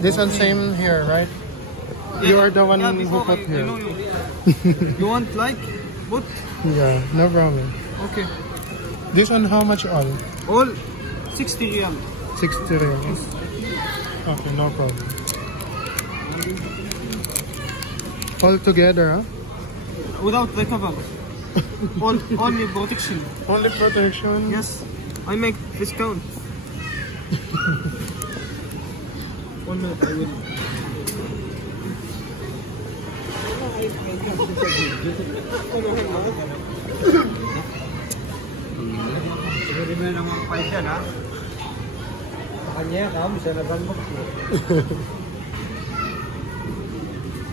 This one same here, right? You are the one who put here. I know you. You want like what? Yeah, no problem. Okay. This one, how much all? All 60 riyal. 60 riyals. Okay, no problem. All together, huh? Without the cover. Only protection. Only protection? Yes. I make discount. 1 minute, I will.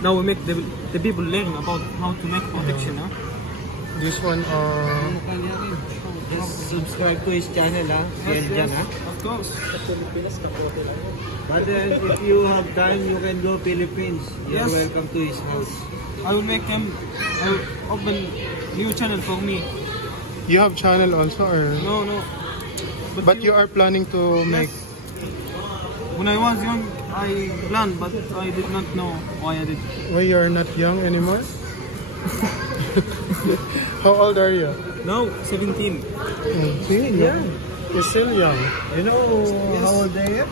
Now we make the people learn about how to make protection, huh? This one, Just subscribe to his channel, Yes, of course. But if you have time, you can go Philippines. You're Yes. welcome to his house. I will make them. I will open new channel for me. you have channel also, or? No. But you are planning to make? When I was young, I planned, but I did not know why I did. Well, you are not young anymore? How old are you? Now 17. See, yeah. You're still young. You know how old I am?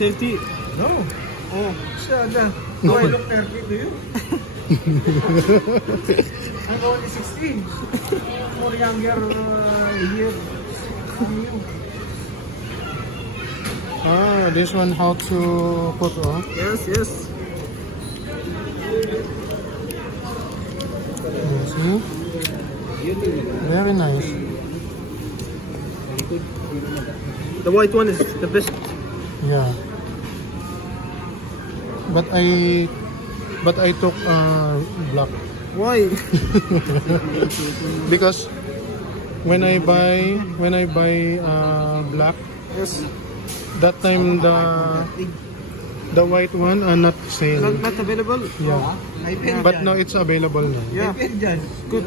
30. No. Oh. Sada. Do I look 30 to you? I'm only 16. More younger here from you. Ah, this one how to put on? Yes. See? Very nice. The white one is the best. Yeah. But I took black. Why? Because when I buy black, Yes. that time the white one are not sale. Not available. Yeah. But now it's available now. Yeah. Good.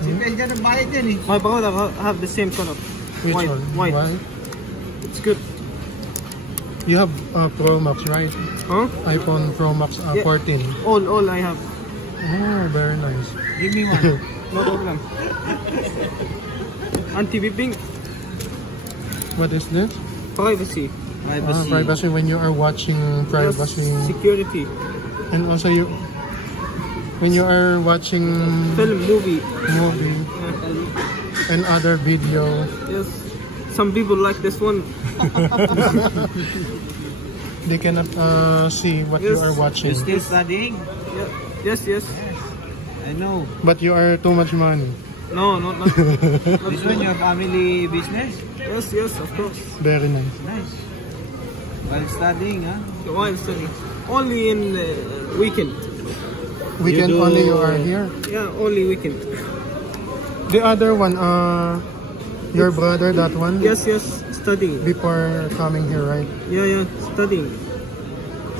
Si Pedjan ang bayad yan eh. My brother have the same color. Which White. one? White. It's good. You have Pro Max, right? Huh? iPhone Pro Max Yeah. 14. All I have. Oh, very nice. Give me one. No problem. Anti-beeping. What is this? Privacy. Privacy when you are watching privacy. Yes. Security. And also when you are watching Film, movie. and other video. Yes. Some people like this one. They cannot see what you Yes. are watching. You still studying? Yeah. Yes. I know. But you are too much money. No, not. This one your family business? Yes, of course. Very nice. Nice. While studying, huh? Why study? Only in weekend. Weekend You do- only you are here. Yeah, only weekend. The other one, your brother, that one? Yes, studying. Before coming here, right? Yeah, studying.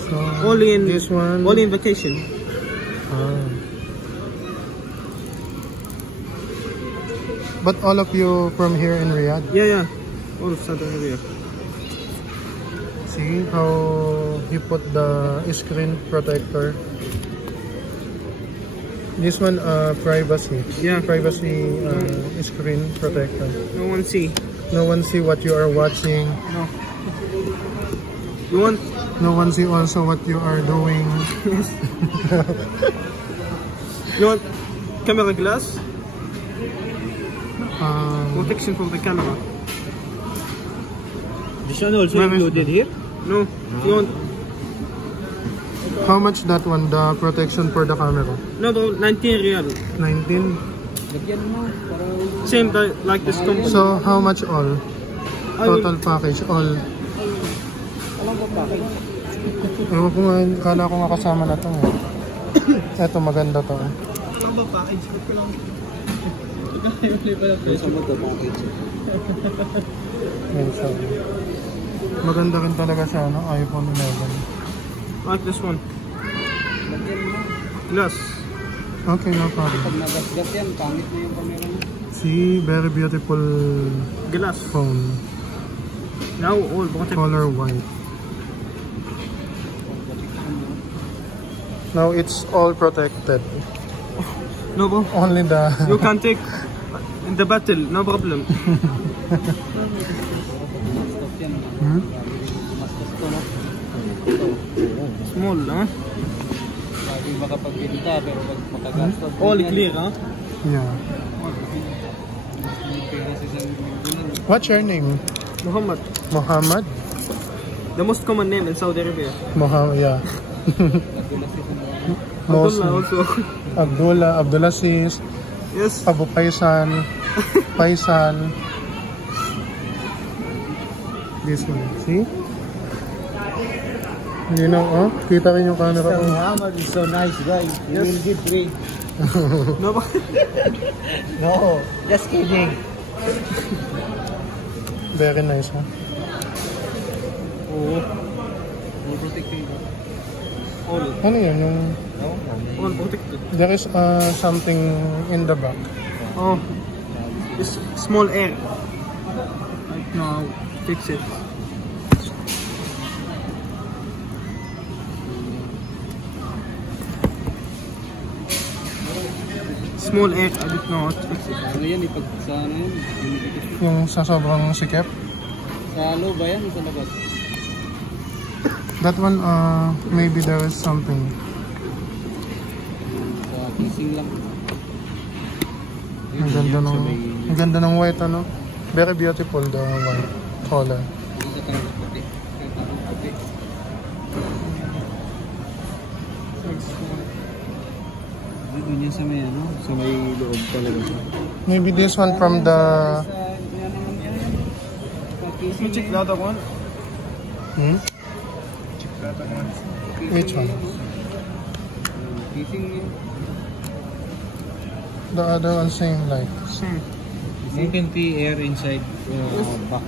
So Only in this one. Only in vacation. Ah. But all of you from here in Riyadh. Yeah. All of Saudi Arabia. See how you put the screen protector. This one, privacy. Yeah. Privacy screen protector. No one see. No one see what you are watching. No. You want? No one see also what you are doing. You want camera glass? Um, Protection for the camera. This one also included here? No. You want? how much that one, the protection for the camera? No, 19 riyal. 19. Same like this company. So how much all? I will- Total package, all. Ewan ko nga, kala ko nga kasama na ito. Eto, maganda to. Ano ba package? Yan siya. Maganda rin talaga siya, no? iPhone 11. Like this one. Glass. Okay, no problem. Nagasgat yan, pangit na yung camera mo. See, very beautiful Glass. phone. Now all protect. Color white. Now it's all protected. No bro. Only the... You can take in the battle, no problem. Hmm? Mas gusto no? Small, huh? Sabi makapagpinta pero pag makagastos. All clear, huh? Yeah. What's your name? Muhammad. Muhammad? The most common name in Saudi Arabia. Muhammad, yeah. Abdullah also. Abdullah, Abdulaziz, Yes. Abu Paisan, Paisan. This one, see? You know, oh, kita rin yung camera ko. Muhammad is so nice guy. He will give free. No, bro. No, just kidding. Very nice, huh? Oh, Full protecting. all. Ano yun? Yung, All protected. there is something in the back. Oh, it's small air. Right now, fix it. Small air, I don't know how to fix it. Ano yan, ipag sa ano yun? Unification. Yung sa sobrang sikip. Sa loob ba yan? Sa labas? That one, maybe there is something. Sa kissing lang. Ang ganda ng white, ano? Very beautiful, the white color. Hindi sa talaga puti. Kahit ako puti. Hindi doon yan sa may ano? Sa may loob talaga siya. Maybe this one from the... Sa yan naman yan. Sa Let me kissing. check the other one. Hmm? Which one? Kissing yun. The other one same like. Same. You can see air inside back.